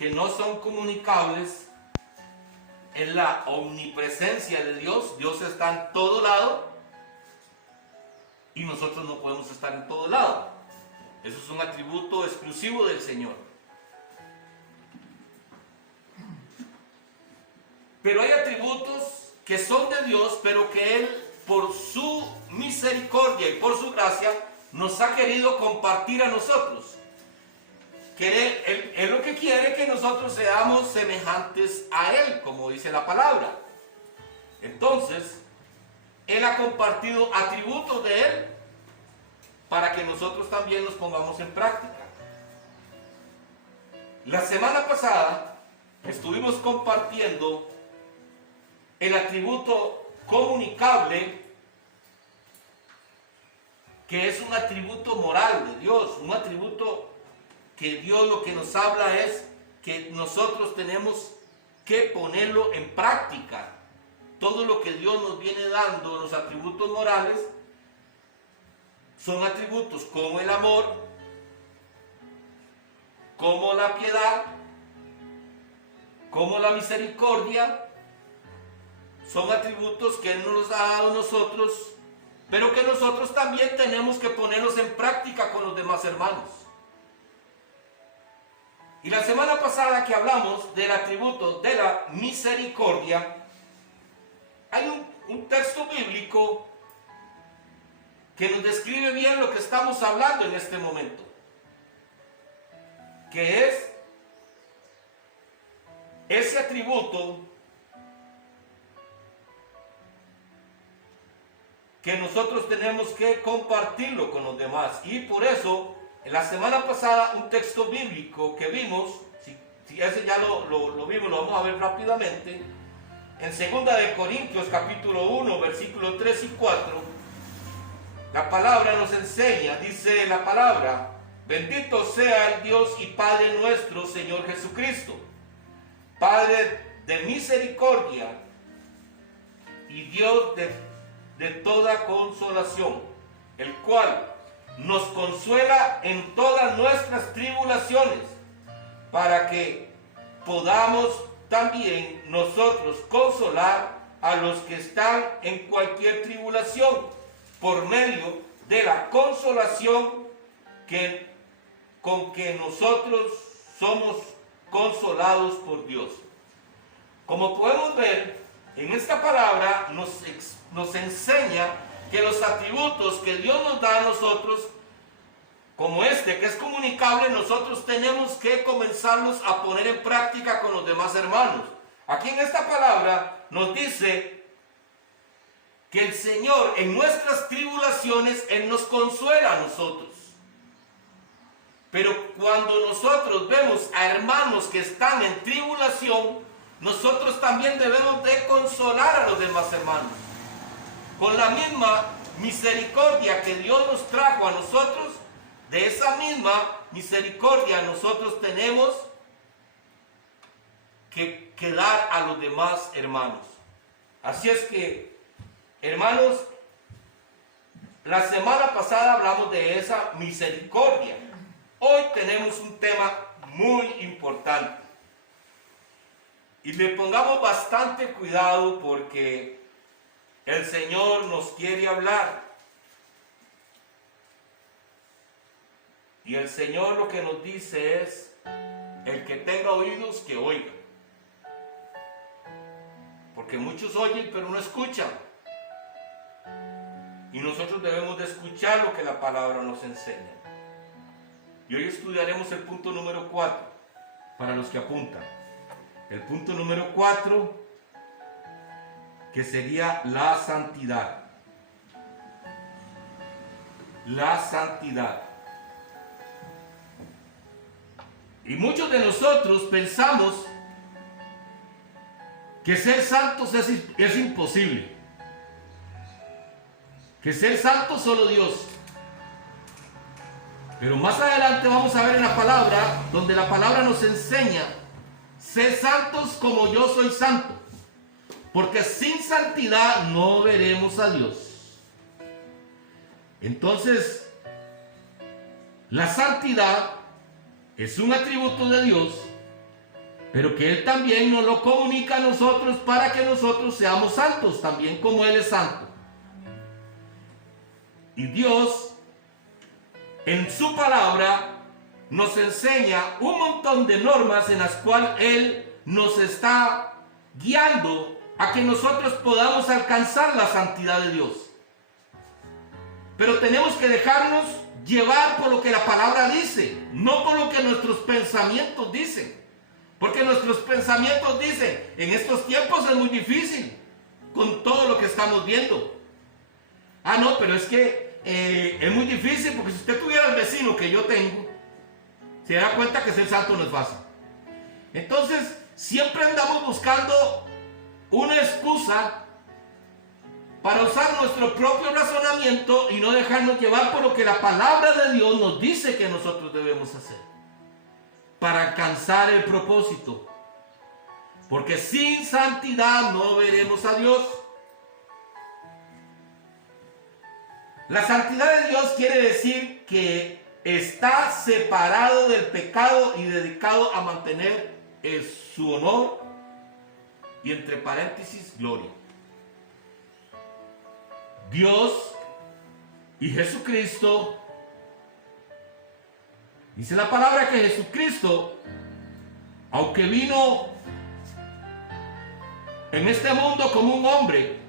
que no son comunicables es la omnipresencia de Dios. Dios está en todo lado y nosotros no podemos estar en todo lado. Eso es un atributo exclusivo del Señor. Pero hay atributos que son de Dios, pero que Él, por su misericordia y por su gracia, nos ha querido compartir a nosotros. Que Él lo que quiere es que nosotros seamos semejantes a Él, como dice la palabra. Entonces, Él ha compartido atributos de Él para que nosotros también los pongamos en práctica. La semana pasada estuvimos compartiendo el atributo comunicable, que es un atributo moral de Dios, un atributo que Dios lo que nos habla es que nosotros tenemos que ponerlo en práctica. Todo lo que Dios nos viene dando, los atributos morales, son atributos como el amor, como la piedad, como la misericordia. Son atributos que Él nos ha dado a nosotros, pero que nosotros también tenemos que ponerlos en práctica con los demás hermanos. Y la semana pasada que hablamos del atributo de la misericordia, hay un texto bíblico que nos describe bien lo que estamos hablando en este momento, que es ese atributo que nosotros tenemos que compartirlo con los demás. Y por eso, en la semana pasada, un texto bíblico que vimos, si ese ya lo vimos, lo vamos a ver rápidamente, en 2 de Corintios capítulo 1, versículos 3 y 4, la palabra nos enseña, dice la palabra: bendito sea el Dios y Padre nuestro, Señor Jesucristo, Padre de misericordia y Dios de toda consolación, el cual nos consuela en todas nuestras tribulaciones, para que podamos también nosotros consolar a los que están en cualquier tribulación, por medio de la consolación con que nosotros somos consolados por Dios. Como podemos ver, en esta palabra nos enseña que los atributos que Dios nos da a nosotros, como este que es comunicable, nosotros tenemos que comenzarlos a poner en práctica con los demás hermanos. Aquí en esta palabra nos dice que el Señor en nuestras tribulaciones, Él nos consuela a nosotros. Pero cuando nosotros vemos a hermanos que están en tribulación, nosotros también debemos de consolar a los demás hermanos. Con la misma misericordia que Dios nos trajo a nosotros, de esa misma misericordia nosotros tenemos que dar a los demás hermanos. Así es que, hermanos, la semana pasada hablamos de esa misericordia. Hoy tenemos un tema muy importante. Y le pongamos bastante cuidado porque el Señor nos quiere hablar. Y el Señor lo que nos dice es: el que tenga oídos, que oiga. Porque muchos oyen pero no escuchan. Y nosotros debemos de escuchar lo que la palabra nos enseña. Y hoy estudiaremos el punto número 4, para los que apuntan. El punto número 4, que sería la santidad. La santidad. Y muchos de nosotros pensamos que ser santos es imposible. Que ser santo solo Dios. Pero más adelante vamos a ver en la palabra, donde la palabra nos enseña: sed santos como yo soy santo, porque sin santidad no veremos a Dios. Entonces, la santidad es un atributo de Dios pero que Él también nos lo comunica a nosotros para que nosotros seamos santos, también como Él es santo. Y Dios, en su palabra, nos enseña un montón de normas en las cuales Él nos está guiando a que nosotros podamos alcanzar la santidad de Dios. Pero tenemos que dejarnos llevar por lo que la palabra dice, no por lo que nuestros pensamientos dicen. Porque nuestros pensamientos dicen, en estos tiempos es muy difícil, con todo lo que estamos viendo. Ah, no, pero es que es muy difícil, porque si usted tuviera el vecino que yo tengo, se da cuenta que ser santo no es fácil. Entonces, siempre andamos buscando una excusa para usar nuestro propio razonamiento y no dejarnos llevar por lo que la palabra de Dios nos dice que nosotros debemos hacer para alcanzar el propósito. Porque sin santidad no veremos a Dios. La santidad de Dios quiere decir que está separado del pecado y dedicado a mantener su honor y, entre paréntesis, gloria. Dios y Jesucristo, dice la palabra que Jesucristo, aunque vino en este mundo como un hombre,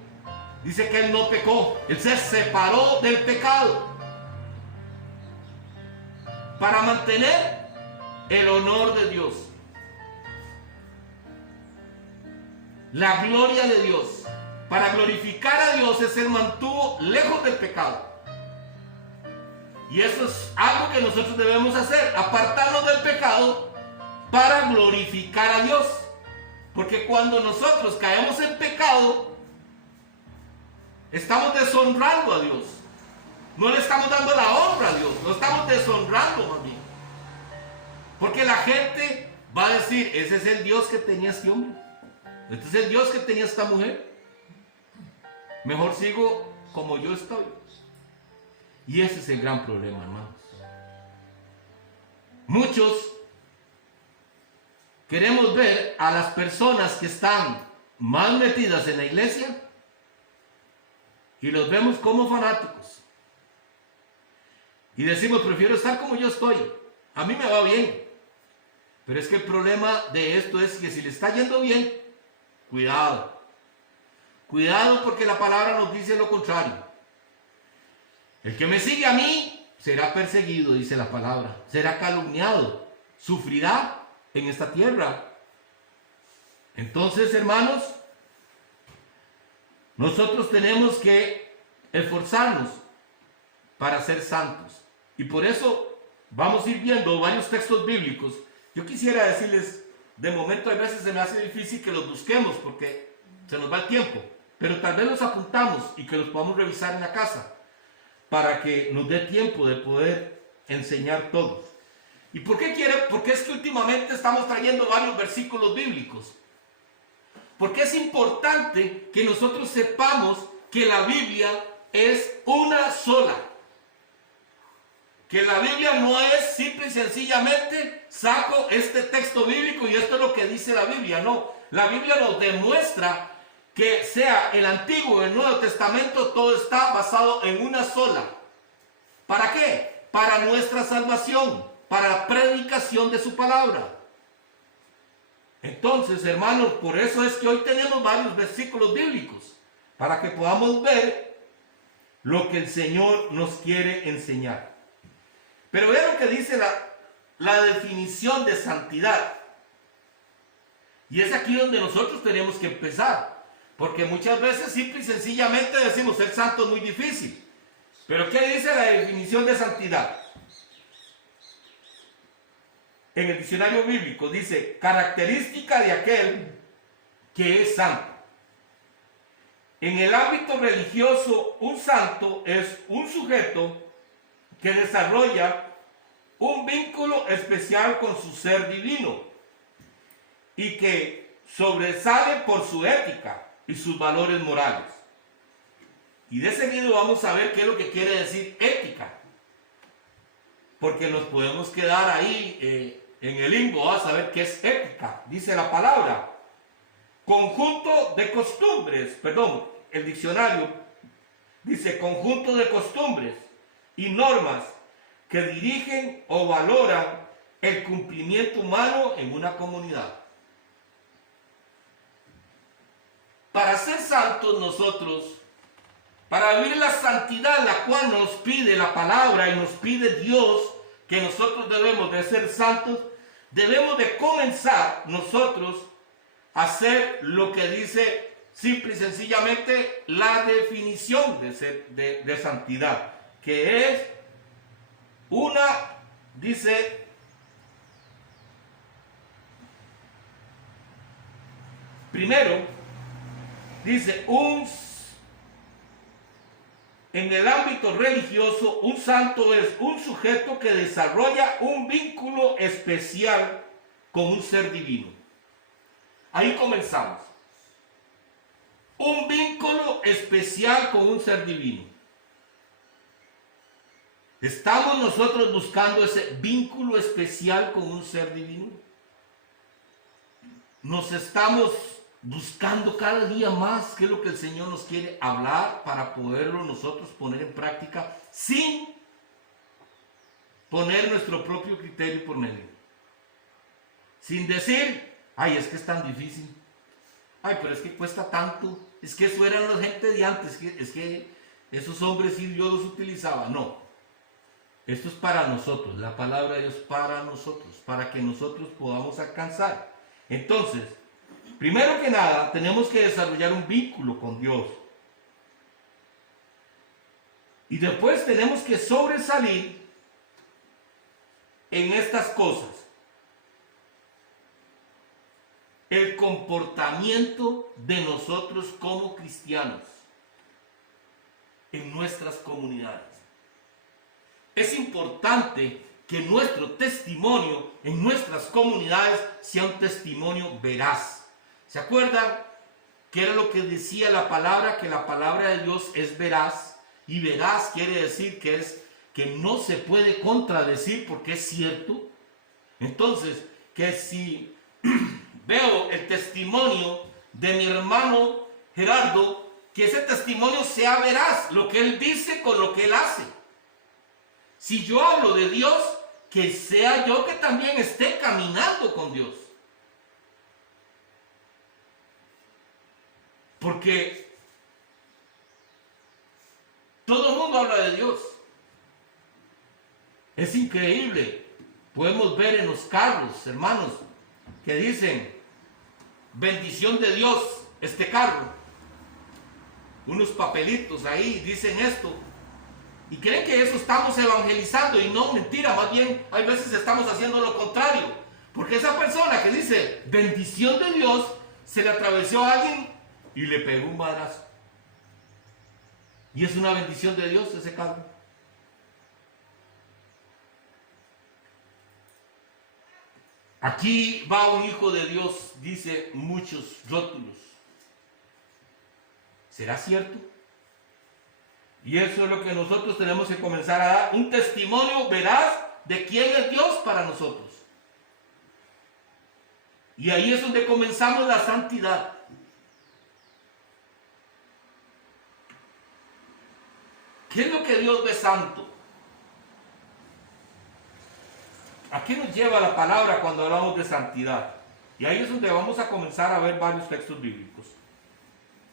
dice que Él no pecó, Él se separó del pecado para mantener el honor de Dios, la gloria de Dios. Para glorificar a Dios, Él se mantuvo lejos del pecado. Y eso es algo que nosotros debemos hacer, apartarnos del pecado para glorificar a Dios. Porque cuando nosotros caemos en pecado, estamos deshonrando a Dios. No le estamos dando la honra a Dios, lo estamos deshonrando más bien. Porque la gente va a decir, ese es el Dios que tenía este hombre, este es el Dios que tenía esta mujer. Mejor sigo como yo estoy. Y ese es el gran problema, hermanos. Muchos queremos ver a las personas que están más metidas en la iglesia y los vemos como fanáticos. Y decimos, prefiero estar como yo estoy. A mí me va bien. Pero es que el problema de esto es que si le está yendo bien, cuidado. Cuidado, porque la palabra nos dice lo contrario. El que me sigue a mí será perseguido, dice la palabra. Será calumniado. Sufrirá en esta tierra. Entonces, hermanos, nosotros tenemos que esforzarnos para ser santos. Y por eso vamos a ir viendo varios textos bíblicos. Yo quisiera decirles, de momento a veces se me hace difícil que los busquemos porque se nos va el tiempo. Pero tal vez los apuntamos y que los podamos revisar en la casa para que nos dé tiempo de poder enseñar todos. ¿Y por qué quiere? Porque es que últimamente estamos trayendo varios versículos bíblicos. Porque es importante que nosotros sepamos que la Biblia es una sola. Que la Biblia no es simple y sencillamente saco este texto bíblico y esto es lo que dice la Biblia. No, la Biblia nos demuestra que sea el Antiguo o el Nuevo Testamento, todo está basado en una sola. ¿Para qué? Para nuestra salvación, para la predicación de su palabra. Entonces, hermanos, por eso es que hoy tenemos varios versículos bíblicos, para que podamos ver lo que el Señor nos quiere enseñar. Pero vean lo que dice la definición de santidad. Y es aquí donde nosotros tenemos que empezar. Porque muchas veces simple y sencillamente decimos ser santo es muy difícil. Pero ¿qué dice la definición de santidad? En el diccionario bíblico dice, característica de aquel que es santo. En el ámbito religioso, un santo es un sujeto que desarrolla un vínculo especial con su ser divino y que sobresale por su ética y sus valores morales. Y de seguido vamos a ver qué es lo que quiere decir ética, porque nos podemos quedar ahí en el limbo vas a ver qué es ética. Dice la palabra, conjunto de costumbres, perdón, el diccionario dice conjunto de costumbres y normas que dirigen o valoran el cumplimiento humano en una comunidad. Para ser santos nosotros, para vivir la santidad la cual nos pide la palabra y nos pide Dios que nosotros debemos de ser santos, debemos de comenzar nosotros a hacer lo que dice simple y sencillamente la definición de santidad, que es dice, primero, dice, en el ámbito religioso, un santo es un sujeto que desarrolla un vínculo especial con un ser divino. Ahí comenzamos. Un vínculo especial con un ser divino. ¿Estamos nosotros buscando ese vínculo especial con un ser divino? Nos estamos buscando cada día más qué es lo que el Señor nos quiere hablar para poderlo nosotros poner en práctica sin poner nuestro propio criterio por medio. Sin decir, ay, es que es tan difícil. Ay, pero es que cuesta tanto. Es que eso eran la gente de antes. Es que esos hombres sí Dios los utilizaba. No. Esto es para nosotros. La palabra de Dios para nosotros. Para que nosotros podamos alcanzar. Entonces, primero que nada, tenemos que desarrollar un vínculo con Dios. Y después tenemos que sobresalir en estas cosas. El comportamiento de nosotros como cristianos en nuestras comunidades. Es importante que nuestro testimonio en nuestras comunidades sea un testimonio veraz. ¿Se acuerdan qué era lo que decía la palabra? Que la palabra de Dios es veraz. Y veraz quiere decir que no se puede contradecir porque es cierto. Entonces, que si veo el testimonio de mi hermano Gerardo, que ese testimonio sea veraz, lo que él dice con lo que él hace. Si yo hablo de Dios, que sea yo que también esté caminando con Dios. Porque todo el mundo habla de Dios. Es increíble. Podemos ver en los carros, hermanos, que dicen, bendición de Dios, este carro. Unos papelitos ahí dicen esto. Y creen que eso estamos evangelizando, y no, mentira, más bien hay veces estamos haciendo lo contrario. Porque esa persona que dice bendición de Dios, se le atravesó a alguien y le pegó un madrazo. Y es una bendición de Dios ese carro. Aquí va un hijo de Dios, dice muchos rótulos. ¿Será cierto? Y eso es lo que nosotros tenemos que comenzar a dar, un testimonio veraz de quién es Dios para nosotros. Y ahí es donde comenzamos la santidad. ¿Qué es lo que Dios ve santo? ¿A qué nos lleva la palabra cuando hablamos de santidad? Y ahí es donde vamos a comenzar a ver varios textos bíblicos.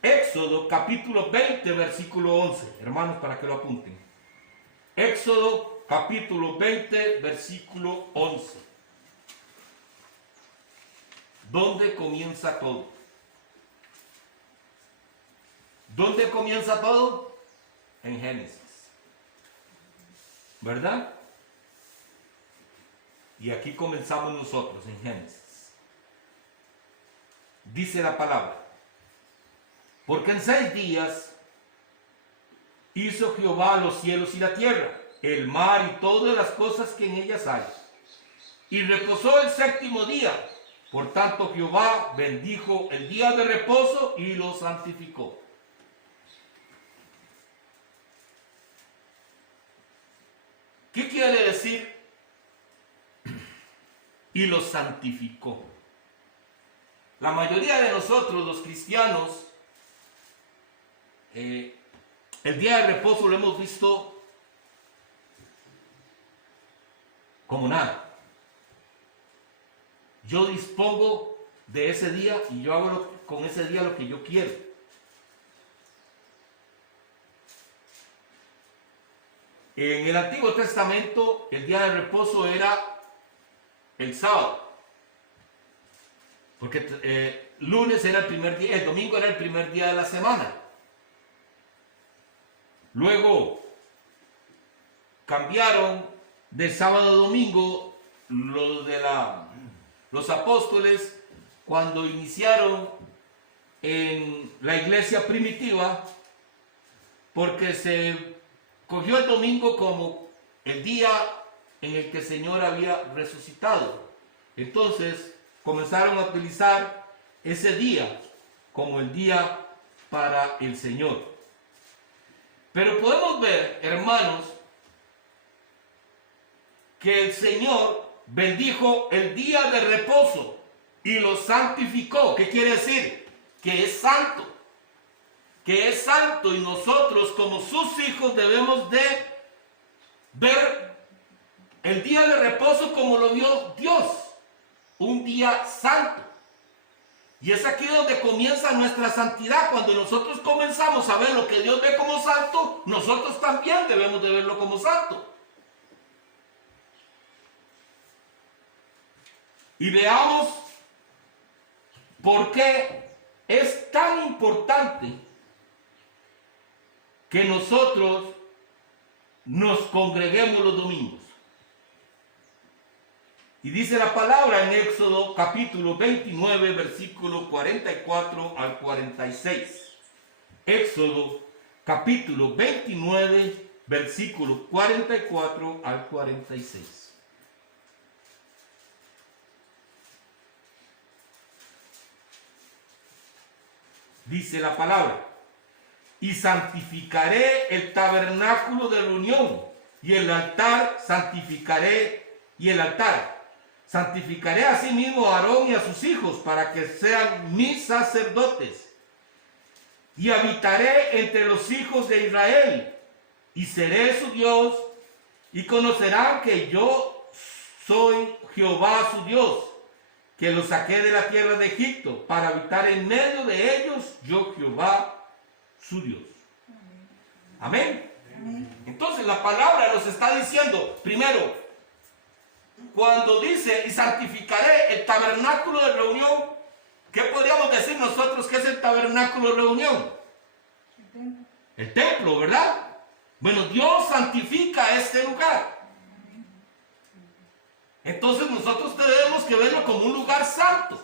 Éxodo capítulo 20, versículo 11. Hermanos, para que lo apunten. Éxodo capítulo 20, versículo 11. ¿Dónde comienza todo? ¿Dónde comienza todo? En Génesis. ¿Verdad? Y aquí comenzamos nosotros en Génesis. Dice la palabra. Porque en 6 días hizo Jehová los cielos y la tierra, el mar y todas las cosas que en ellas hay. Y reposó el 7º día. Por tanto Jehová bendijo el día de reposo y lo santificó. ¿Qué quiere decir? y lo santificó. La mayoría de nosotros, los cristianos, el día de reposo lo hemos visto como nada. Yo dispongo de ese día y yo hago con ese día lo que yo quiero. En el Antiguo Testamento, el día de reposo era el sábado. Porque lunes era el primer día, el domingo era el primer día de la semana. Luego cambiaron de sábado a domingo los apóstoles cuando iniciaron en la iglesia primitiva, porque se cogió el domingo como el día en el que el Señor había resucitado. Entonces comenzaron a utilizar ese día como el día para el Señor. Pero podemos ver, hermanos, que el Señor bendijo el día de reposo y lo santificó. ¿Qué quiere decir? Que es santo. Que es santo, y nosotros como sus hijos debemos de ver el día de reposo como lo vio Dios, un día santo. Y es aquí donde comienza nuestra santidad. Cuando nosotros comenzamos a ver lo que Dios ve como santo, nosotros también debemos de verlo como santo. Y veamos por qué es tan importante que nosotros nos congreguemos los domingos. Y dice la palabra en Éxodo capítulo 29, versículo 44 al 46. Éxodo capítulo 29, versículo 44 al 46. Dice la palabra: y santificaré el tabernáculo de reunión y el altar santificaré asimismo a Aarón y a sus hijos para que sean mis sacerdotes, y habitaré entre los hijos de Israel y seré su Dios, y conocerán que yo soy Jehová su Dios, que los saqué de la tierra de Egipto para habitar en medio de ellos, yo Jehová su Dios. Amén. Amén. Entonces la palabra nos está diciendo, primero, cuando dice y santificaré el tabernáculo de reunión, ¿qué podríamos decir nosotros que es el tabernáculo de reunión? El templo, ¿verdad? Bueno, Dios santifica este lugar. Entonces nosotros tenemos que verlo como un lugar santo,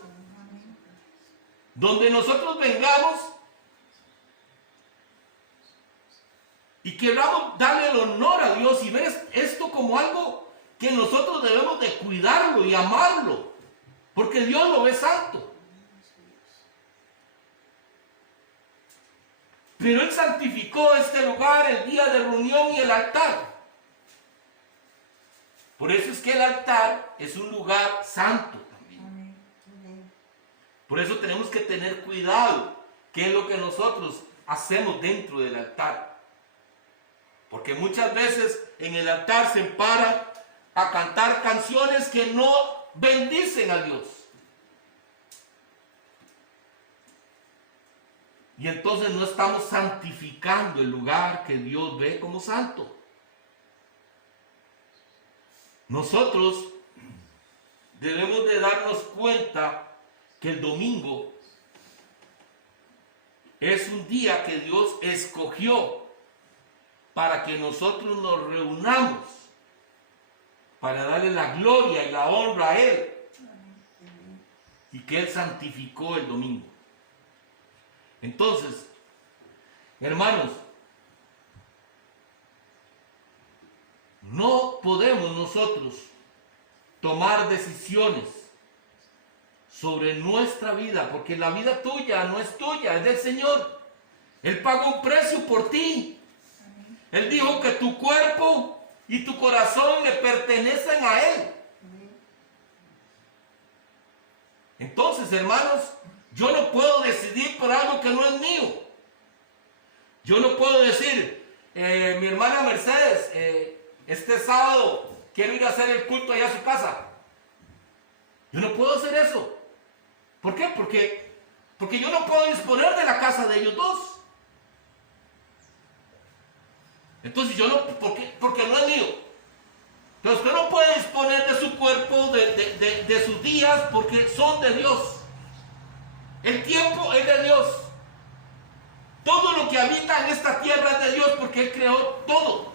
donde nosotros vengamos y queramos darle el honor a Dios y ver esto como algo que nosotros debemos de cuidarlo y amarlo, porque Dios lo ve santo. Pero Él santificó este lugar, el día de reunión y el altar. Por eso es que el altar es un lugar santo también. Por eso tenemos que tener cuidado qué es lo que nosotros hacemos dentro del altar. Porque muchas veces en el altar se para a cantar canciones que no bendicen a Dios. Y entonces no estamos santificando el lugar que Dios ve como santo. Nosotros debemos de darnos cuenta que el domingo es un día que Dios escogió para que nosotros nos reunamos, para darle la gloria y la honra a Él, y que Él santificó el domingo. Entonces, hermanos, no podemos nosotros tomar decisiones sobre nuestra vida, porque la vida tuya no es tuya, es del Señor. Él pagó un precio por ti. Él dijo que tu cuerpo y tu corazón le pertenecen a Él. Entonces, hermanos, yo no puedo decidir por algo que no es mío. Yo no puedo decir, mi hermana Mercedes, este sábado quiero ir a hacer el culto allá a su casa. Yo no puedo hacer eso. ¿Por qué? Porque yo no puedo disponer de la casa de ellos dos. Entonces yo no, porque no es mío. Entonces usted no puede disponer de su cuerpo, de sus días, porque son de Dios. El tiempo es de Dios. Todo lo que habita en esta tierra es de Dios, porque Él creó todo.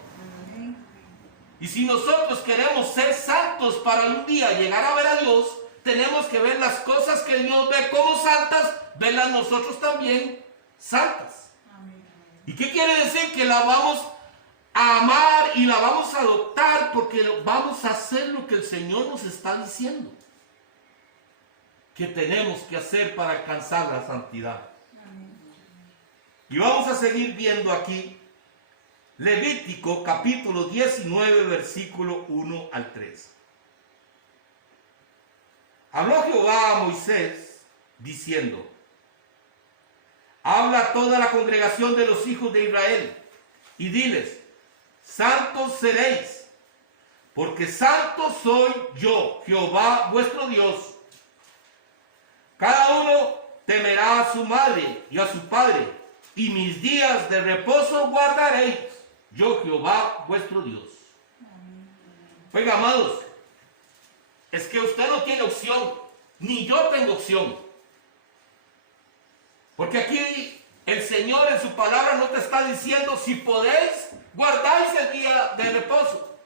Y si nosotros queremos ser santos para un día llegar a ver a Dios, tenemos que ver las cosas que Dios ve como santas, verlas nosotros también santas. ¿Y qué quiere decir? Que la vamos a amar y la vamos a adoptar, porque vamos a hacer lo que el Señor nos está diciendo que tenemos que hacer para alcanzar la santidad. Y vamos a seguir viendo aquí Levítico capítulo 19, versículo 1 al 3. Habló Jehová a Moisés diciendo: habla a toda la congregación de los hijos de Israel y diles: santos seréis, porque santo soy yo, Jehová vuestro Dios. Cada uno temerá a su madre y a su padre, y mis días de reposo guardaréis, yo Jehová vuestro Dios. Oiga, amados, es que usted no tiene opción, ni yo tengo opción. Porque aquí el Señor en su palabra no te está diciendo si podéis, guardáis el día de reposo.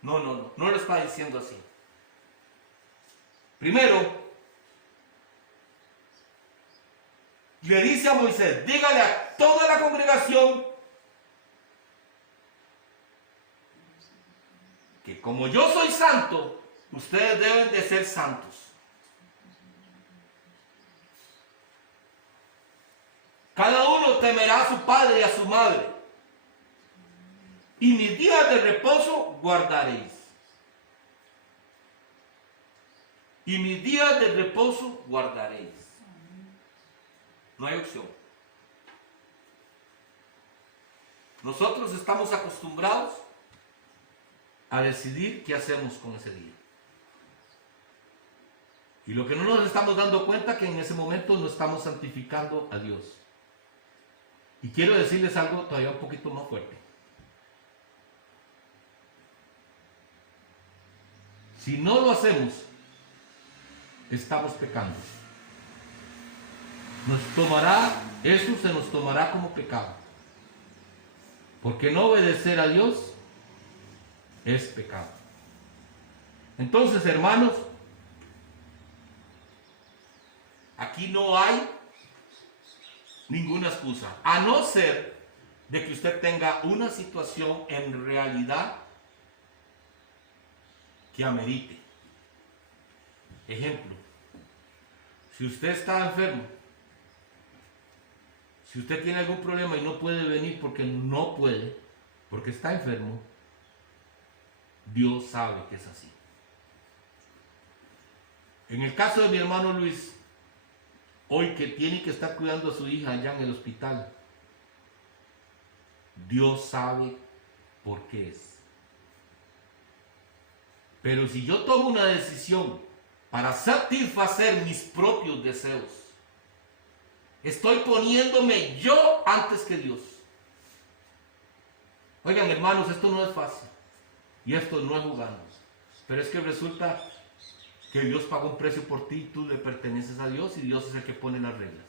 No lo está diciendo así. Primero, le dice a Moisés: dígale a toda la congregación que como yo soy santo, ustedes deben de ser santos. Cada uno temerá a su padre y a su madre, y mis días de reposo guardaréis. Y mis días de reposo guardaréis. No hay opción. Nosotros estamos acostumbrados a decidir qué hacemos con ese día. Y lo que no nos estamos dando cuenta, que en ese momento no estamos santificando a Dios. Y quiero decirles algo todavía un poquito más fuerte. Si no lo hacemos, estamos pecando. Eso se nos tomará como pecado. Porque no obedecer a Dios es pecado. Entonces, hermanos, aquí no hay ninguna excusa, a no ser de que usted tenga una situación en realidad que amerite. Ejemplo, si usted está enfermo, si usted tiene algún problema y no puede venir porque no puede, porque está enfermo, Dios sabe que es así. En el caso de mi hermano Luis, hoy que tiene que estar cuidando a su hija allá en el hospital, Dios sabe por qué es. Pero si yo tomo una decisión para satisfacer mis propios deseos, estoy poniéndome yo antes que Dios. Oigan, hermanos, esto no es fácil. Y esto no es jugando. Pero es que resulta que Dios pagó un precio por ti, tú le perteneces a Dios y Dios es el que pone las reglas.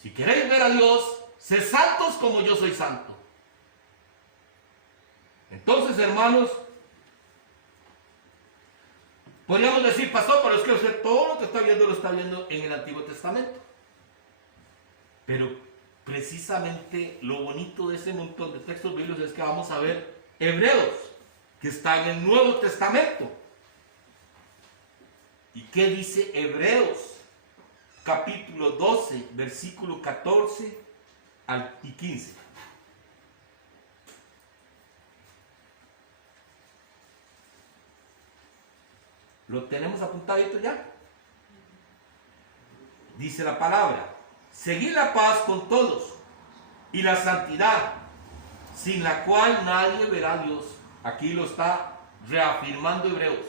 Si queréis ver a Dios, sed santos como yo soy santo. Entonces, hermanos, podríamos decir: pastor, pero es que usted todo lo que está viendo lo está viendo en el Antiguo Testamento. Pero precisamente lo bonito de ese montón de textos bíblicos es que vamos a ver Hebreos, que está en el Nuevo Testamento. ¿Y qué dice Hebreos? Capítulo 12, versículo 14 y 15. ¿Lo tenemos apuntadito ya? Dice la palabra: seguid la paz con todos y la santidad, sin la cual nadie verá a Dios. Aquí lo está reafirmando Hebreos.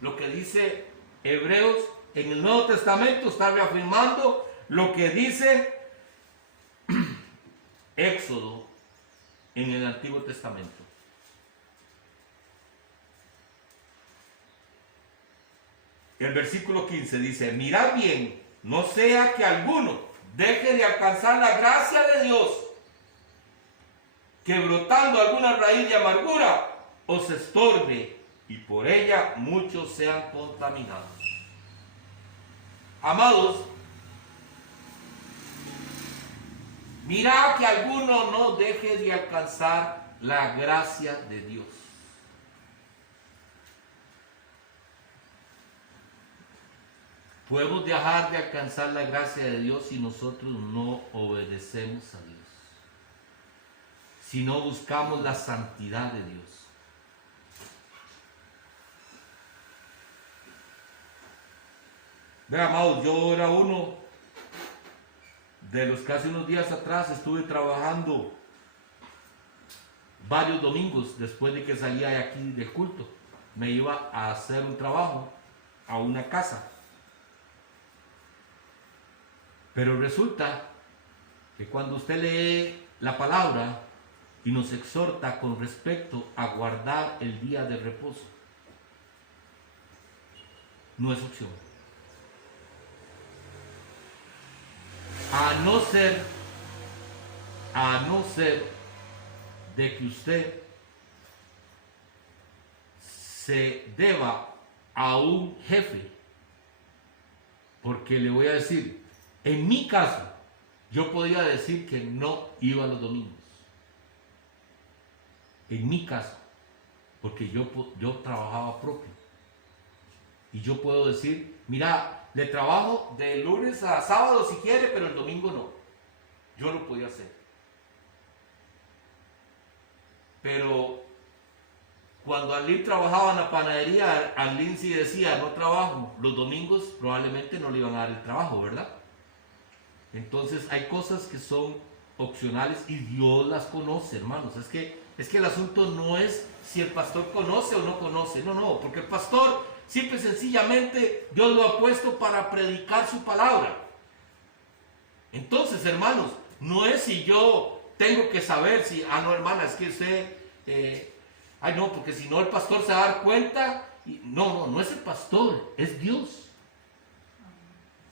Lo que dice Hebreos en el Nuevo Testamento está reafirmando lo que dice Éxodo en el Antiguo Testamento. El versículo 15 dice: mirad bien, no sea que alguno deje de alcanzar la gracia de Dios, que brotando alguna raíz de amargura os estorbe y por ella muchos sean contaminados. Amados, mirad que alguno no deje de alcanzar la gracia de Dios. Podemos dejar de alcanzar la gracia de Dios si nosotros no obedecemos a Dios, si no buscamos la santidad de Dios. Vean, amados, yo era uno de los que hace unos días atrás estuve trabajando varios domingos después de que salía de aquí del culto. Me iba a hacer un trabajo a una casa. Pero resulta que cuando usted lee la palabra y nos exhorta con respecto a guardar el día de reposo, no es opción. A no ser de que usted se deba a un jefe, porque le voy a decir, en mi caso, yo podía decir que no iba los domingos. En mi caso, porque yo trabajaba propio. Y yo puedo decir, mira, le trabajo de lunes a sábado si quiere, pero el domingo no. Yo lo podía hacer. Pero cuando Arlene trabajaba en la panadería, Arlene sí decía, no trabajo los domingos, probablemente no le iban a dar el trabajo, ¿verdad? Entonces hay cosas que son opcionales y Dios las conoce, hermanos. Es que el asunto no es si el pastor conoce o no conoce. No, porque el pastor simple y sencillamente Dios lo ha puesto para predicar su palabra. Entonces, hermanos, no es si yo tengo que saber si, no, hermana, es que usted, no, porque si no el pastor se va a dar cuenta. No es el pastor, es Dios.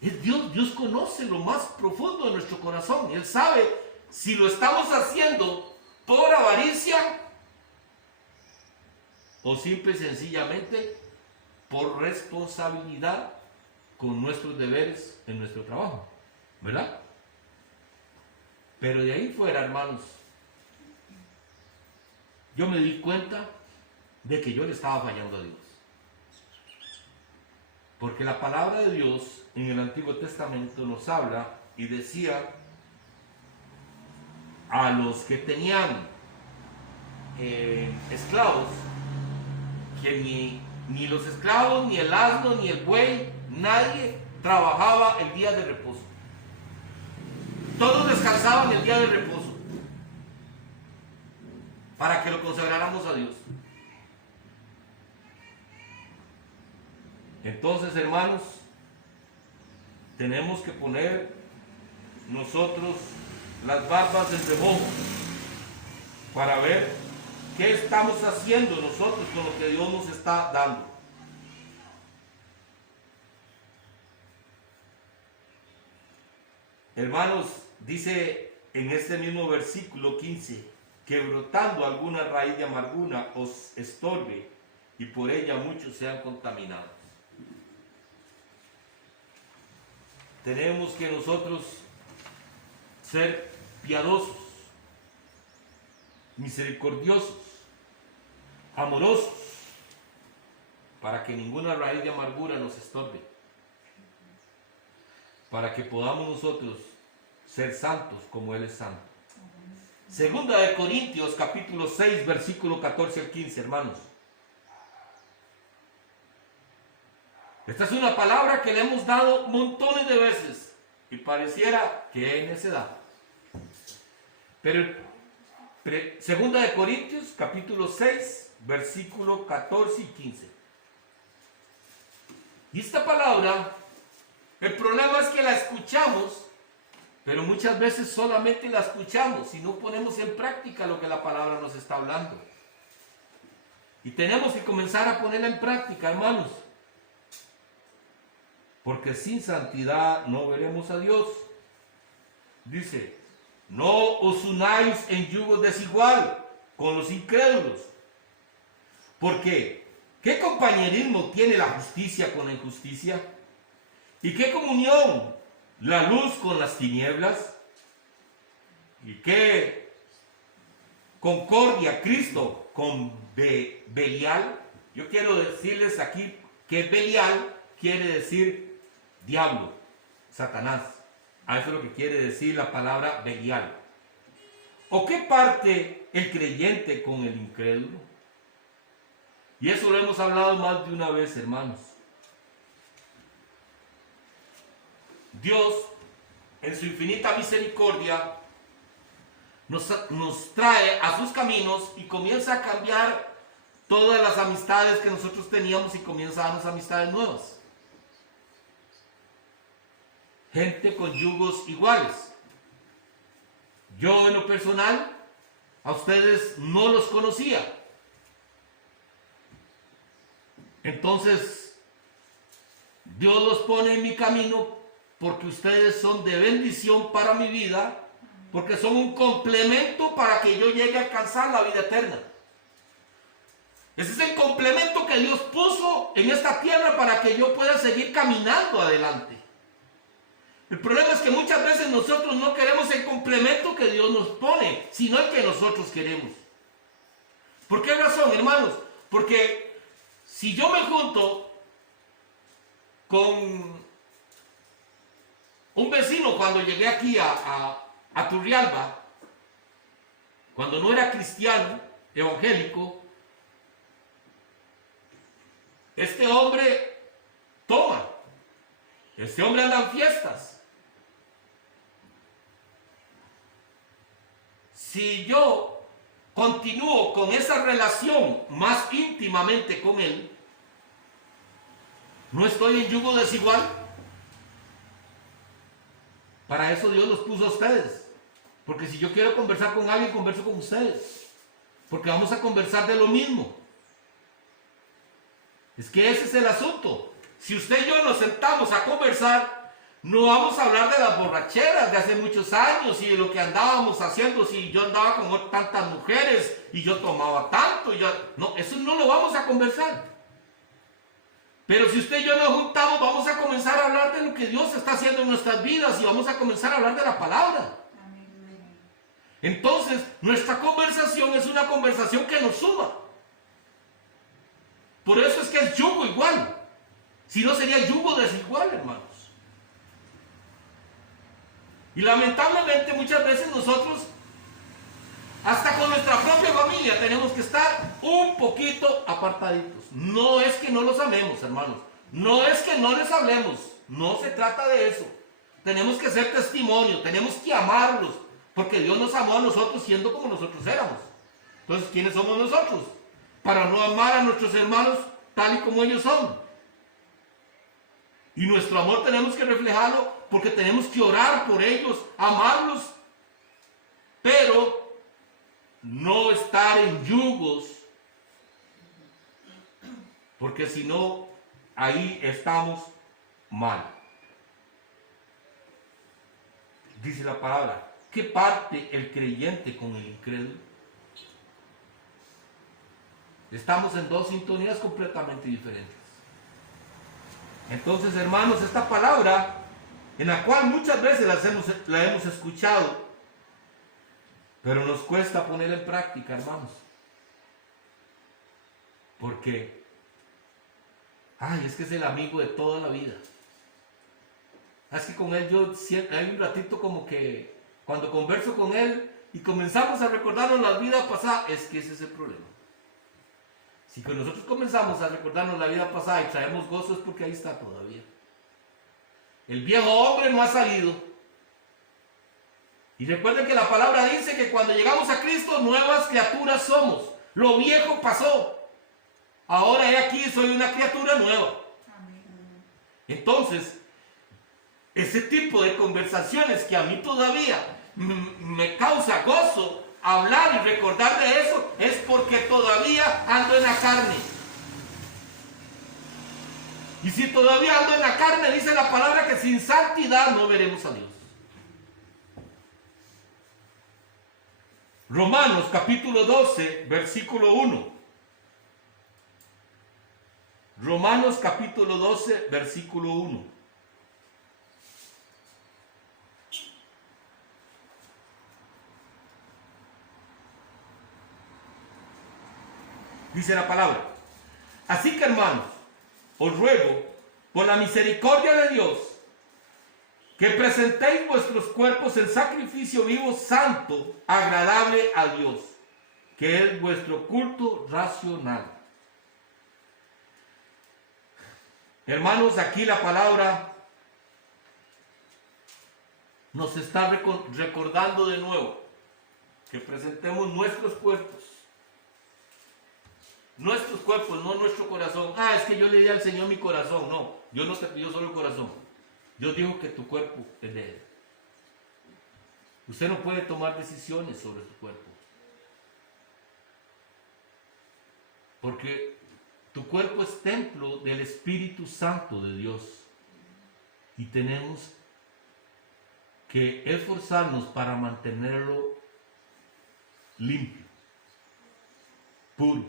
Es Dios. Dios conoce lo más profundo de nuestro corazón. Él sabe si lo estamos haciendo por avaricia o simple y sencillamente por responsabilidad con nuestros deberes en nuestro trabajo, ¿verdad? Pero de ahí fuera, hermanos, yo me di cuenta de que yo le estaba fallando a Dios. Porque la palabra de Dios en el Antiguo Testamento nos habla y decía a los que tenían esclavos que ni los esclavos, ni el asno, ni el buey, nadie trabajaba el día de reposo. Todos descansaban el día de reposo para que lo consagráramos a Dios. Entonces, hermanos, tenemos que poner nosotros las barbas en remojo para ver qué estamos haciendo nosotros con lo que Dios nos está dando. Hermanos, dice en este mismo versículo 15, que brotando alguna raíz de amargura os estorbe y por ella muchos sean contaminados. Tenemos que nosotros ser piadosos, misericordiosos, amorosos, para que ninguna raíz de amargura nos estorbe, para que podamos nosotros ser santos como Él es santo. Segunda de Corintios, capítulo 6, versículo 14 al 15, hermanos. Esta es una palabra que le hemos dado montones de veces y pareciera que es necedad. Pero segunda de Corintios, capítulo 6, versículo 14 y 15. Y esta palabra, el problema es que la escuchamos, pero muchas veces solamente la escuchamos y no ponemos en práctica lo que la palabra nos está hablando. Y tenemos que comenzar a ponerla en práctica, hermanos. Porque sin santidad no veremos a Dios. Dice, no os unáis en yugo desigual con los incrédulos. Porque, ¿qué compañerismo tiene la justicia con la injusticia? ¿Y qué comunión la luz con las tinieblas? ¿Y qué concordia Cristo con Belial? Yo quiero decirles aquí que Belial quiere decir diablo, Satanás. A eso es lo que quiere decir la palabra Belial. ¿O qué parte el creyente con el incrédulo? Y eso lo hemos hablado más de una vez, hermanos. Dios, en su infinita misericordia, nos trae a sus caminos y comienza a cambiar todas las amistades que nosotros teníamos y comienza a darnos amistades nuevas. Gente con yugos iguales. Yo en lo personal, a ustedes no los conocía. Entonces, Dios los pone en mi camino porque ustedes son de bendición para mi vida, porque son un complemento para que yo llegue a alcanzar la vida eterna. Ese es el complemento que Dios puso en esta tierra para que yo pueda seguir caminando adelante. El problema es que muchas veces nosotros no queremos el complemento que Dios nos pone, sino el que nosotros queremos. ¿Por qué razón, hermanos? Porque si yo me junto con un vecino cuando llegué aquí a Turrialba, cuando no era cristiano, evangélico, este hombre toma, este hombre anda en fiestas. Si yo continúo con esa relación más íntimamente con él, no estoy en yugo desigual. Para eso Dios los puso a ustedes. Porque si yo quiero conversar con alguien, converso con ustedes. Porque vamos a conversar de lo mismo. Es que ese es el asunto. Si usted y yo nos sentamos a conversar, no vamos a hablar de las borracheras de hace muchos años y de lo que andábamos haciendo, si yo andaba con tantas mujeres y yo tomaba tanto. No, eso no lo vamos a conversar. Pero si usted y yo nos juntamos, vamos a comenzar a hablar de lo que Dios está haciendo en nuestras vidas y vamos a comenzar a hablar de la palabra. Entonces, nuestra conversación es una conversación que nos suma. Por eso es que es yugo igual. Si no, sería yugo desigual, hermanos. Y lamentablemente muchas veces nosotros, hasta con nuestra propia familia, tenemos que estar un poquito apartaditos. No es que no los amemos, hermanos. No es que no les hablemos. No se trata de eso. Tenemos que ser testimonio. Tenemos que amarlos. Porque Dios nos amó a nosotros siendo como nosotros éramos. Entonces, ¿quiénes somos nosotros? Para no amar a nuestros hermanos tal y como ellos son. Y nuestro amor tenemos que reflejarlo porque tenemos que orar por ellos, amarlos, pero no estar en yugos, porque si no, ahí estamos mal. Dice la palabra, ¿qué parte el creyente con el incrédulo? Estamos en dos sintonías completamente diferentes. Entonces, hermanos, esta palabra, en la cual muchas veces la hemos escuchado, pero nos cuesta ponerla en práctica, hermanos. Porque, es que es el amigo de toda la vida. Es que con él hay un ratito como que, cuando converso con él y comenzamos a recordarnos la vida pasada, es que ese es el problema. Si que nosotros comenzamos a recordarnos la vida pasada y traemos gozo es porque ahí está todavía. El viejo hombre no ha salido. Y recuerden que la palabra dice que cuando llegamos a Cristo, nuevas criaturas somos. Lo viejo pasó. Ahora he aquí, soy una criatura nueva. Entonces, ese tipo de conversaciones que a mí todavía me causa gozo hablar y recordar de eso, es porque todavía ando en la carne. Y si todavía ando en la carne, dice la palabra que sin santidad no veremos a Dios. Romanos capítulo 12, versículo 1. Romanos capítulo 12, versículo 1. Dice la palabra: así que, hermanos, os ruego por la misericordia de Dios que presentéis vuestros cuerpos en sacrificio vivo, santo, agradable a Dios, que es vuestro culto racional. Hermanos, aquí la palabra nos está recordando de nuevo que presentemos nuestros cuerpos. Nuestros cuerpos, no nuestro corazón. Es que yo le di al Señor mi corazón. No, Dios no te pidió solo el corazón. Dios dijo que tu cuerpo es de Él. Usted no puede tomar decisiones sobre su cuerpo. Porque tu cuerpo es templo del Espíritu Santo de Dios. Y tenemos que esforzarnos para mantenerlo limpio, puro,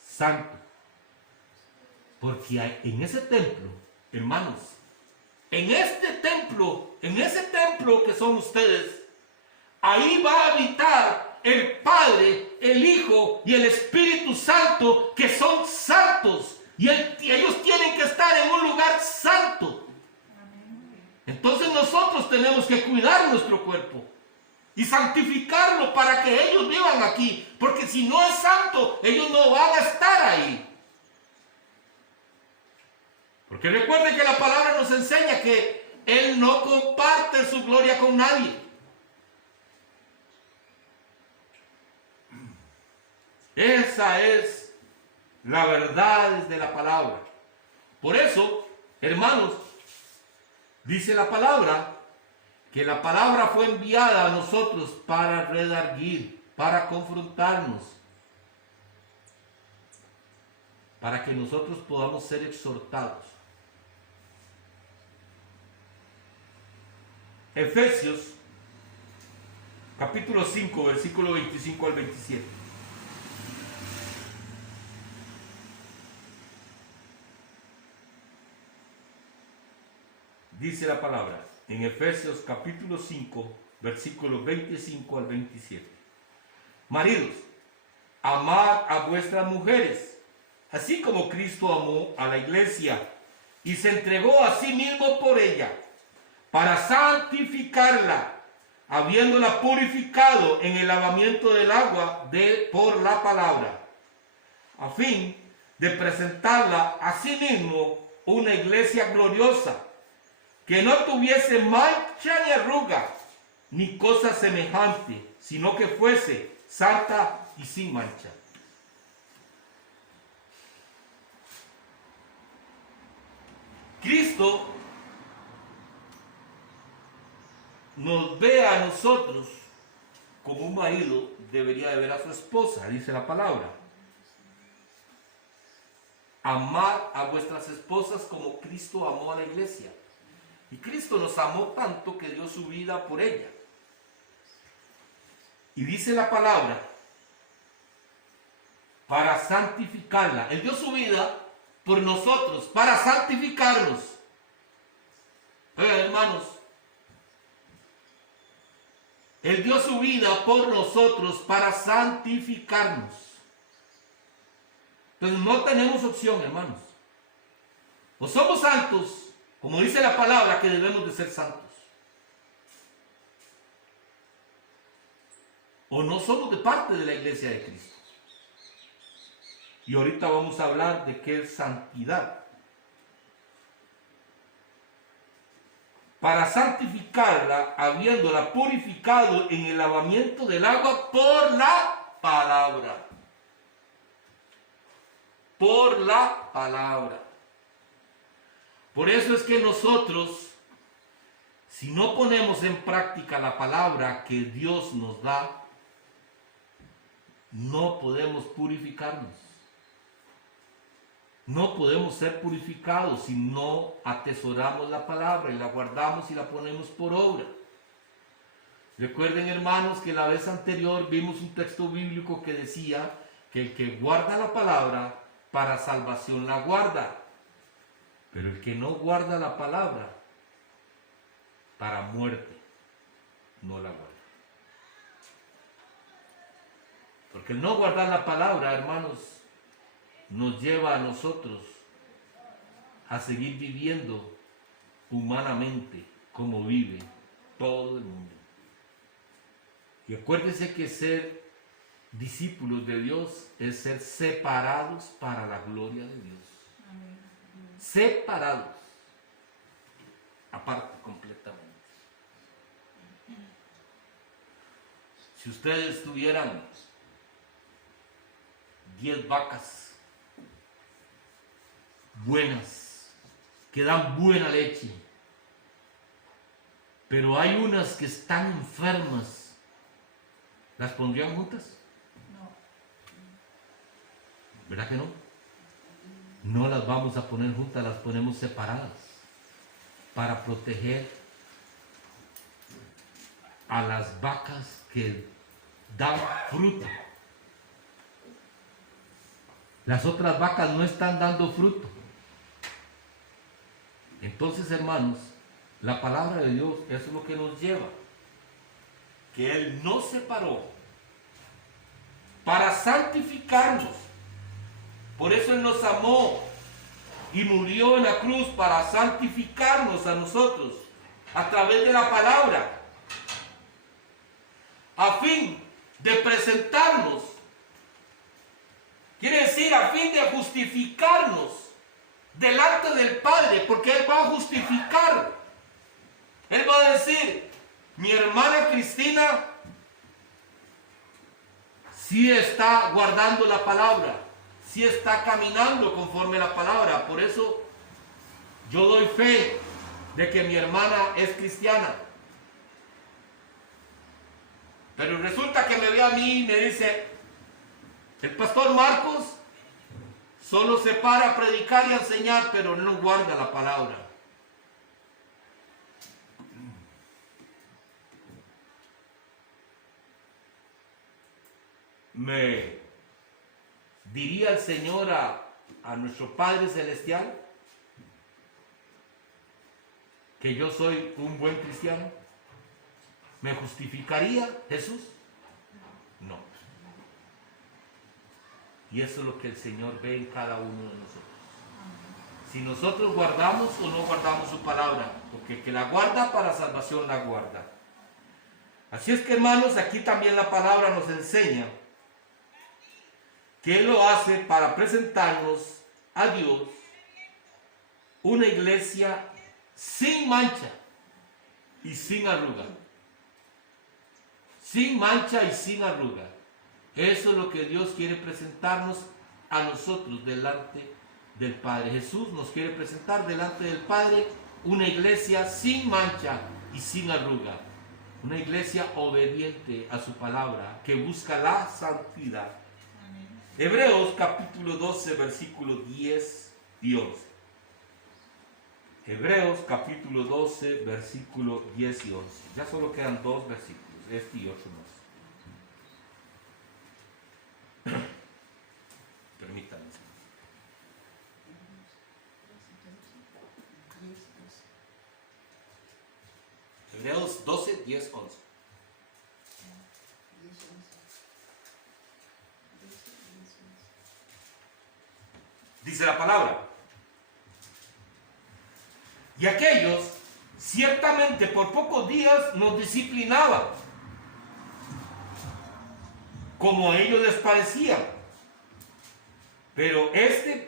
santo. Porque en ese templo, hermanos, en ese templo que son ustedes, ahí va a habitar el Padre, el Hijo y el Espíritu Santo, que son santos. Y ellos tienen que estar en un lugar santo. Entonces nosotros tenemos que cuidar nuestro cuerpo y santificarlo para que ellos vivan aquí. Porque si no es santo, ellos no van a estar ahí. Porque recuerden que la palabra nos enseña que Él no comparte su gloria con nadie. Esa es la verdad de la palabra. Por eso, hermanos, dice la palabra que la palabra fue enviada a nosotros para redarguir, para confrontarnos, para que nosotros podamos ser exhortados. Efesios capítulo 5, versículo 25 al 27. Dice la palabra en Efesios capítulo 5, versículos 25 al 27. Maridos, amad a vuestras mujeres, así como Cristo amó a la iglesia y se entregó a sí mismo por ella, para santificarla, habiéndola purificado en el lavamiento del agua por la palabra, a fin de presentarla a sí mismo una iglesia gloriosa, que no tuviese mancha ni arruga, ni cosa semejante, sino que fuese santa y sin mancha. Cristo nos ve a nosotros como un marido debería de ver a su esposa, dice la palabra. Amad a vuestras esposas como Cristo amó a la iglesia. Y Cristo nos amó tanto que dio su vida por ella. Y dice la palabra, para santificarla. Él dio su vida por nosotros, para santificarnos. Hermanos, Él dio su vida por nosotros para santificarnos. Entonces no tenemos opción, hermanos. O somos santos, como dice la palabra, que debemos de ser santos, o no somos de parte de la iglesia de Cristo. Y ahorita vamos a hablar de qué es santidad. Para santificarla, habiéndola purificado en el lavamiento del agua por la palabra. Por la palabra. Por eso es que nosotros, si no ponemos en práctica la palabra que Dios nos da, no podemos purificarnos. No podemos ser purificados si no atesoramos la palabra y la guardamos y la ponemos por obra. Recuerden, hermanos, que la vez anterior vimos un texto bíblico que decía que el que guarda la palabra para salvación la guarda, pero el que no guarda la palabra para muerte no la guarda. Porque el no guardar la palabra, hermanos, nos lleva a nosotros a seguir viviendo humanamente como vive todo el mundo. Y acuérdense que ser discípulos de Dios es ser separados para la gloria de Dios. Amén. Separados, aparte completamente. Si ustedes tuvieran 10 vacas buenas, que dan buena leche, pero hay unas que están enfermas, ¿las pondrían juntas? No. ¿Verdad que no? No las vamos a poner juntas, las ponemos separadas para proteger a las vacas que dan fruto. Las otras vacas no están dando fruto. Entonces, hermanos, la palabra de Dios, eso es lo que nos lleva, que Él nos separó para santificarnos. Por eso Él nos amó y murió en la cruz para santificarnos a nosotros a través de la palabra, a fin de presentarnos, quiere decir a fin de justificarnos delante del Padre, porque Él va a justificar. Él va a decir, mi hermana Cristina sí está guardando la palabra, sí está caminando conforme a la palabra. Por eso yo doy fe de que mi hermana es cristiana. Pero resulta que me ve a mí y me dice, el pastor Marcos solo se para a predicar y a enseñar, pero no guarda la palabra. Me diría el Señor a nuestro Padre Celestial que yo soy un buen cristiano. ¿Me justificaría Jesús? No. Y eso es lo que el Señor ve en cada uno de nosotros. Si nosotros guardamos o no guardamos su palabra, porque el que la guarda para salvación la guarda. Así es que, hermanos, aquí también la palabra nos enseña que Él lo hace para presentarnos a Dios una iglesia sin mancha y sin arruga. Sin mancha y sin arruga. Eso es lo que Dios quiere presentarnos a nosotros delante del Padre. Jesús nos quiere presentar delante del Padre una iglesia sin mancha y sin arruga. Una iglesia obediente a su palabra, que busca la santidad. Amén. Hebreos capítulo 12, versículo 10 y 11. Hebreos capítulo 12, versículo 10 y 11. Ya solo quedan 2 versículos, este y otro más. Permítanme. Hebreos 12, 10, 11. Dice la palabra. Y aquellos ciertamente por pocos días nos disciplinaban, como a ellos les parecía. pero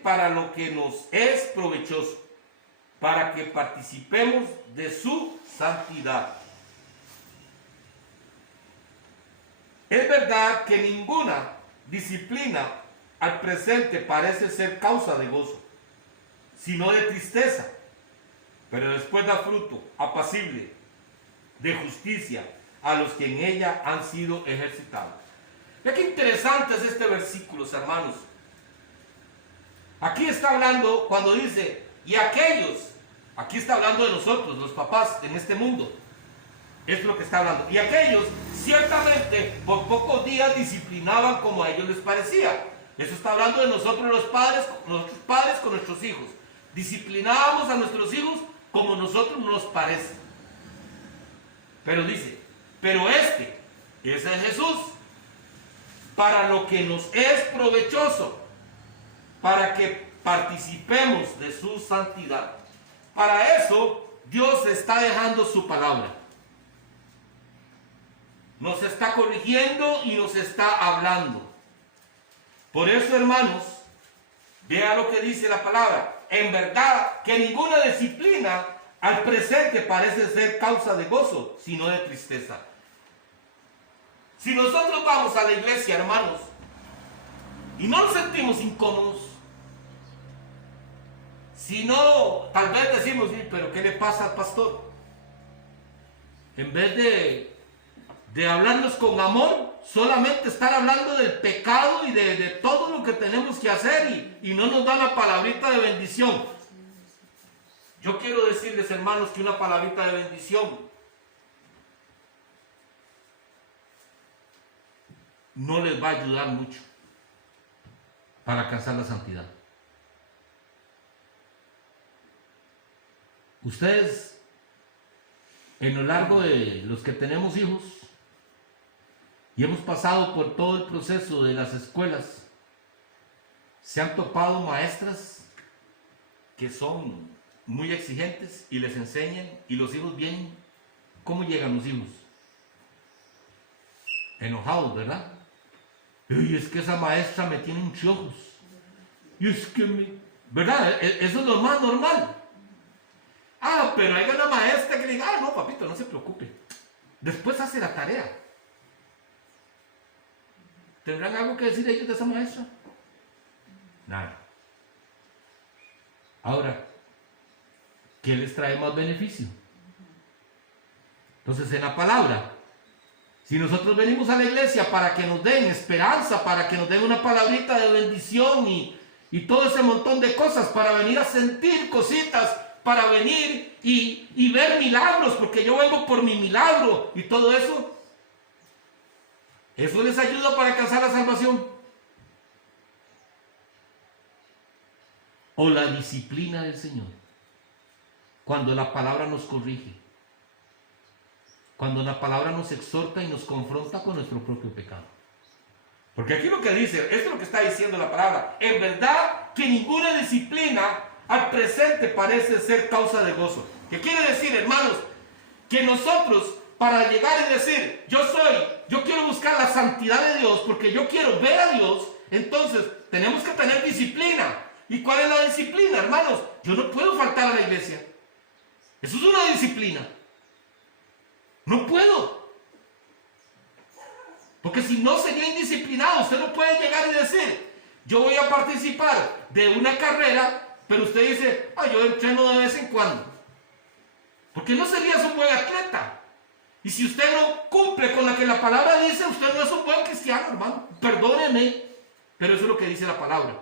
para lo que nos es provechoso, para que participemos de su santidad. Es verdad que ninguna disciplina al presente parece ser causa de gozo, sino de tristeza, pero después da fruto apacible de justicia a los que en ella han sido ejercitados. Vean qué interesante es este versículo, hermanos. Aquí está hablando cuando dice, y aquellos, aquí está hablando de nosotros, los papás en este mundo. Es lo que está hablando. Y aquellos ciertamente por pocos días disciplinaban como a ellos les parecía. Eso está hablando de nosotros los padres con nuestros hijos. Disciplinábamos a nuestros hijos como nosotros nos parece. Pero dice, pero ese es Jesús, para lo que nos es provechoso, para que participemos de su santidad. Para eso Dios está dejando su palabra. Nos está corrigiendo y nos está hablando. Por eso, hermanos, vea lo que dice la palabra. En verdad que ninguna disciplina al presente parece ser causa de gozo, sino de tristeza. Si nosotros vamos a la iglesia, hermanos, y no nos sentimos incómodos, sino tal vez decimos, sí, pero ¿qué le pasa al pastor? En vez de hablarnos con amor, solamente estar hablando del pecado y de todo lo que tenemos que hacer y no nos da la palabrita de bendición. Yo quiero decirles, hermanos, que una palabrita de bendición no les va a ayudar mucho para alcanzar la santidad. Ustedes, en lo largo de los que tenemos hijos, y hemos pasado por todo el proceso de las escuelas, se han topado maestras que son muy exigentes y les enseñan, y los hijos vienen. ¿Cómo llegan los hijos? Enojados, ¿verdad? Y es que esa maestra me tiene hinchojos. Y es que ¿verdad? Eso es lo más normal. Ah, pero hay una maestra que le diga, no, papito, no se preocupe. Después hace la tarea. ¿Tendrán algo que decir ellos de esa maestra? Nada. Ahora, ¿qué les trae más beneficio? Entonces, en la palabra, si nosotros venimos a la iglesia para que nos den esperanza, para que nos den una palabrita de bendición y todo ese montón de cosas, para venir a sentir cositas, para venir y ver milagros, porque yo vengo por mi milagro y todo eso, ¿eso les ayuda para alcanzar la salvación? O la disciplina del Señor, cuando la palabra nos corrige, cuando la palabra nos exhorta y nos confronta con nuestro propio pecado. Porque aquí lo que dice, esto es lo que está diciendo la palabra, en verdad que ninguna disciplina al presente parece ser causa de gozo. ¿Qué quiere decir, hermanos? Que nosotros, para llegar y decir, yo quiero buscar la santidad de Dios, porque yo quiero ver a Dios, entonces tenemos que tener disciplina. ¿Y cuál es la disciplina, hermanos? Yo no puedo faltar a la iglesia. Eso es una disciplina. No puedo. Porque si no sería indisciplinado. Usted no puede llegar y decir, yo voy a participar de una carrera, pero usted dice, yo entreno de vez en cuando. Porque no serías un buen atleta. Y si usted no cumple con lo que la palabra dice, usted no es un buen cristiano, hermano. Perdóneme, pero eso es lo que dice la palabra.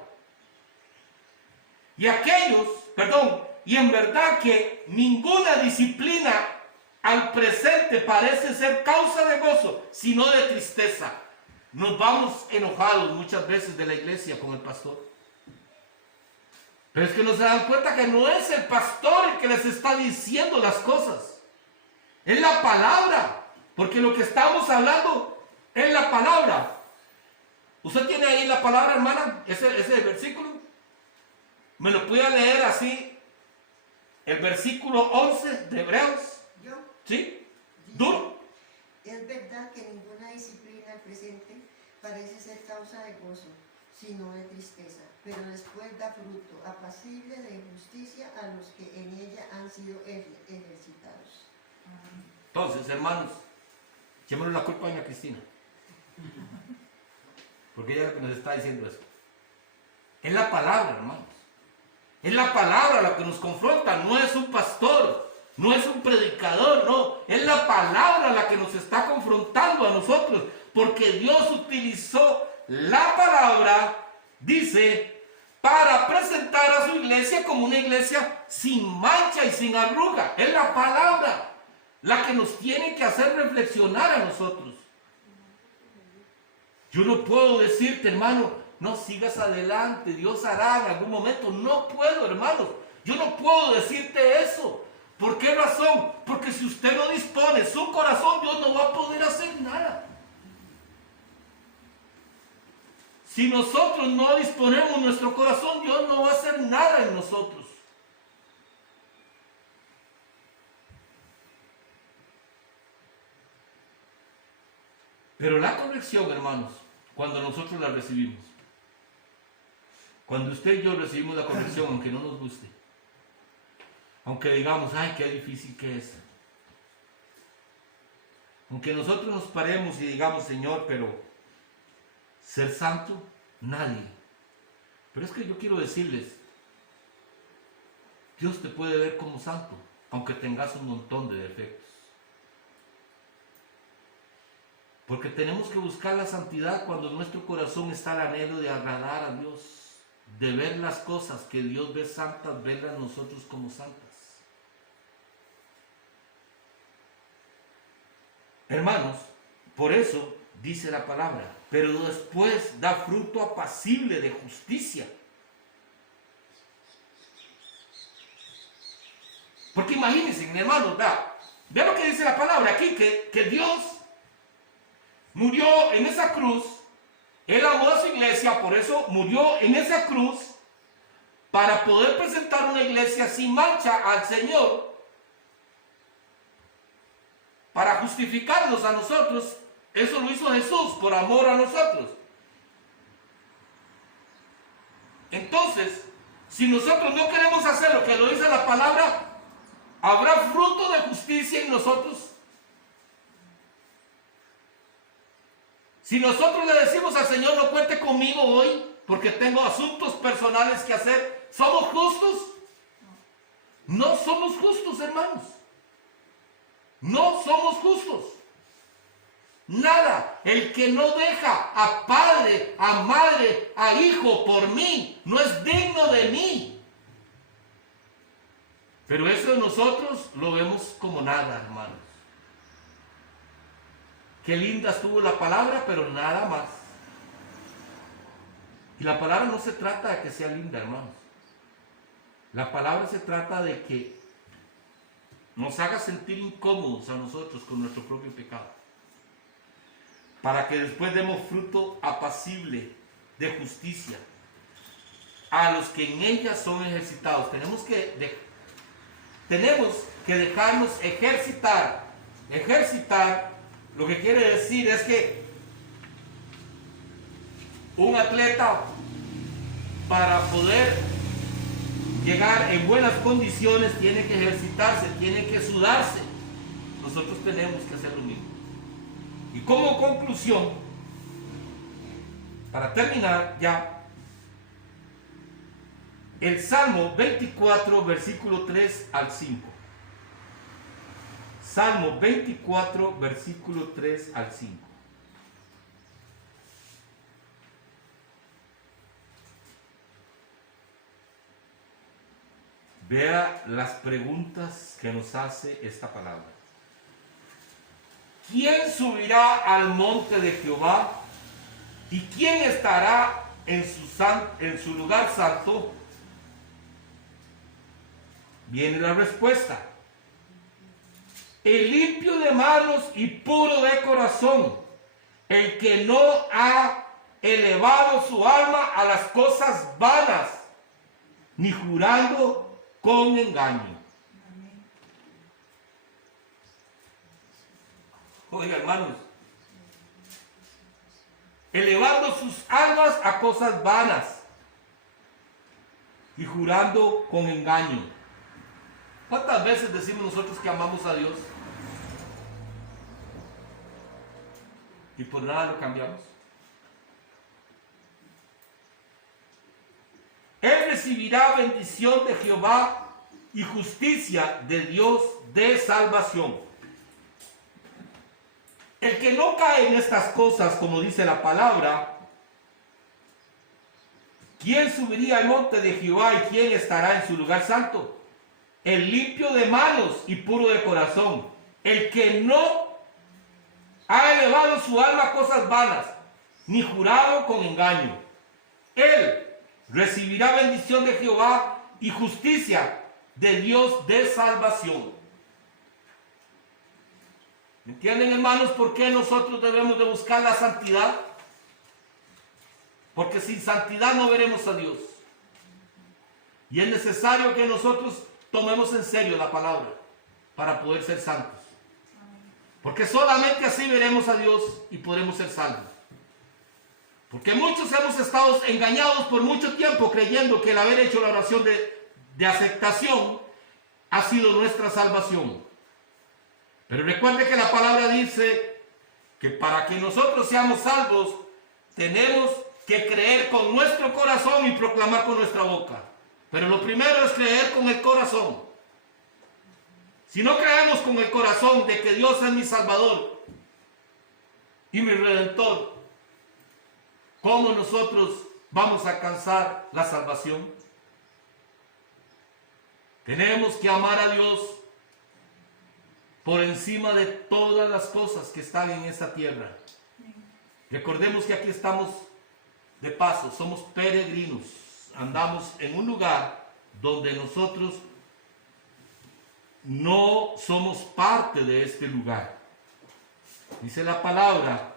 Y y en verdad que ninguna disciplina al presente parece ser causa de gozo, sino de tristeza. Nos vamos enojados muchas veces de la iglesia con el pastor. Pero es que no se dan cuenta que no es el pastor el que les está diciendo las cosas. Es la palabra. Porque lo que estamos hablando es la palabra. ¿Usted tiene ahí la palabra, hermana? Ese versículo. ¿Me lo puede leer así? El versículo 11 de Hebreos. ¿Yo? ¿Sí? ¿Duro? Es verdad que ninguna disciplina al presente parece ser causa de gozo, sino de tristeza, pero después da fruto apacible de justicia a los que en ella han sido ejercitados. Entonces, hermanos, echémosle la culpa a doña Cristina, porque ella es la que nos está diciendo eso. Es la palabra, hermanos. Es la palabra la que nos confronta, no es un pastor, no es un predicador, no. Es la palabra la que nos está confrontando a nosotros, porque Dios utilizó la palabra, dice, para presentar a su iglesia como una iglesia sin mancha y sin arruga. Es la palabra la que nos tiene que hacer reflexionar a nosotros. Yo no puedo decirte, hermano, no sigas adelante, Dios hará en algún momento. No puedo, hermanos. Yo no puedo decirte eso. ¿Por qué razón? Porque si usted no dispone su corazón, Dios no va a poder hacer nada. Si nosotros no disponemos nuestro corazón, Dios no va a hacer nada en nosotros. Pero la corrección, hermanos, cuando nosotros la recibimos, cuando usted y yo recibimos la corrección, aunque no nos guste, aunque digamos, ay, qué difícil que es, aunque nosotros nos paremos y digamos, Señor, pero ser santo, nadie. Pero es que yo quiero decirles, Dios te puede ver como santo, aunque tengas un montón de defectos. Porque tenemos que buscar la santidad cuando en nuestro corazón está el anhelo de agradar a Dios, de ver las cosas que Dios ve santas, verlas nosotros como santas. Hermanos, por eso dice la palabra, pero después da fruto apacible de justicia. Porque imagínense, hermanos, vea lo que dice la palabra aquí, que Dios murió en esa cruz. Él amó a su iglesia, por eso murió en esa cruz, para poder presentar una iglesia sin mancha al Señor, para justificarnos a nosotros. Eso lo hizo Jesús por amor a nosotros. Entonces, si nosotros no queremos hacer lo que lo dice la palabra, ¿habrá fruto de justicia en nosotros? Si nosotros le decimos al Señor, no cuente conmigo hoy, porque tengo asuntos personales que hacer, ¿somos justos? No somos justos, hermanos. No somos justos. Nada. El que no deja a padre, a madre, a hijo por mí, no es digno de mí. Pero eso nosotros lo vemos como nada, hermanos. Qué linda estuvo la palabra, pero nada más. Y la palabra no se trata de que sea linda, hermanos. La palabra se trata de que nos haga sentir incómodos a nosotros con nuestro propio pecado, para que después demos fruto apacible de justicia a los que en ella son ejercitados. Tenemos que dejarnos ejercitar. Ejercitar lo que quiere decir es que un atleta, para poder llegar en buenas condiciones, tiene que ejercitarse, tiene que sudarse. Nosotros tenemos que hacer lo mismo. Y como conclusión, para terminar ya, el Salmo 24, versículo 3 al 5. Salmo 24, versículo 3 al 5. Vea las preguntas que nos hace esta palabra. ¿Quién subirá al monte de Jehová? ¿Y quién estará en su lugar santo? Viene la respuesta. El limpio de manos y puro de corazón, el que no ha elevado su alma a las cosas vanas, ni jurando con engaño. Oiga, hermanos, elevando sus almas a cosas vanas y jurando con engaño. ¿Cuántas veces decimos nosotros que amamos a Dios y por nada lo cambiamos? Él recibirá bendición de Jehová y justicia de Dios de salvación. El que no cae en estas cosas, como dice la palabra, ¿quién subiría al monte de Jehová y quién estará en su lugar santo? El limpio de manos y puro de corazón, el que no ha elevado su alma a cosas vanas, ni jurado con engaño. Él recibirá bendición de Jehová y justicia de Dios de salvación. ¿Entienden, hermanos, por qué nosotros debemos de buscar la santidad? Porque sin santidad no veremos a Dios. Y es necesario que nosotros tomemos en serio la palabra para poder ser santos. Porque solamente así veremos a Dios y podremos ser salvos. Porque muchos hemos estado engañados por mucho tiempo creyendo que el haber hecho la oración de aceptación ha sido nuestra salvación. Pero recuerde que la palabra dice que para que nosotros seamos salvos tenemos que creer con nuestro corazón y proclamar con nuestra boca. Pero lo primero es creer con el corazón. Si no creemos con el corazón de que Dios es mi Salvador y mi Redentor, ¿cómo nosotros vamos a alcanzar la salvación? Tenemos que amar a Dios por encima de todas las cosas que están en esta tierra. Recordemos que aquí estamos de paso, somos peregrinos. Andamos en un lugar donde nosotros no somos parte de este lugar. Dice la palabra: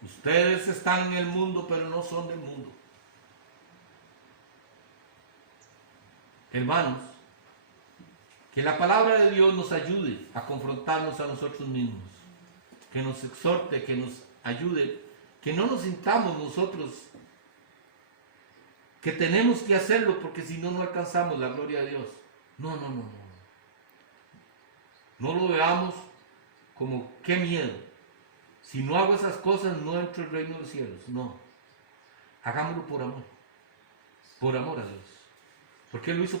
ustedes están en el mundo, pero no son del mundo. Hermanos, que la palabra de Dios nos ayude a confrontarnos a nosotros mismos, que nos exhorte, que nos ayude, que no nos sintamos nosotros que tenemos que hacerlo porque si no, no alcanzamos la gloria de Dios. No. No lo veamos como qué miedo. Si no hago esas cosas, no entro al reino de los cielos. No. Hagámoslo por amor a Dios. Porque Él lo hizo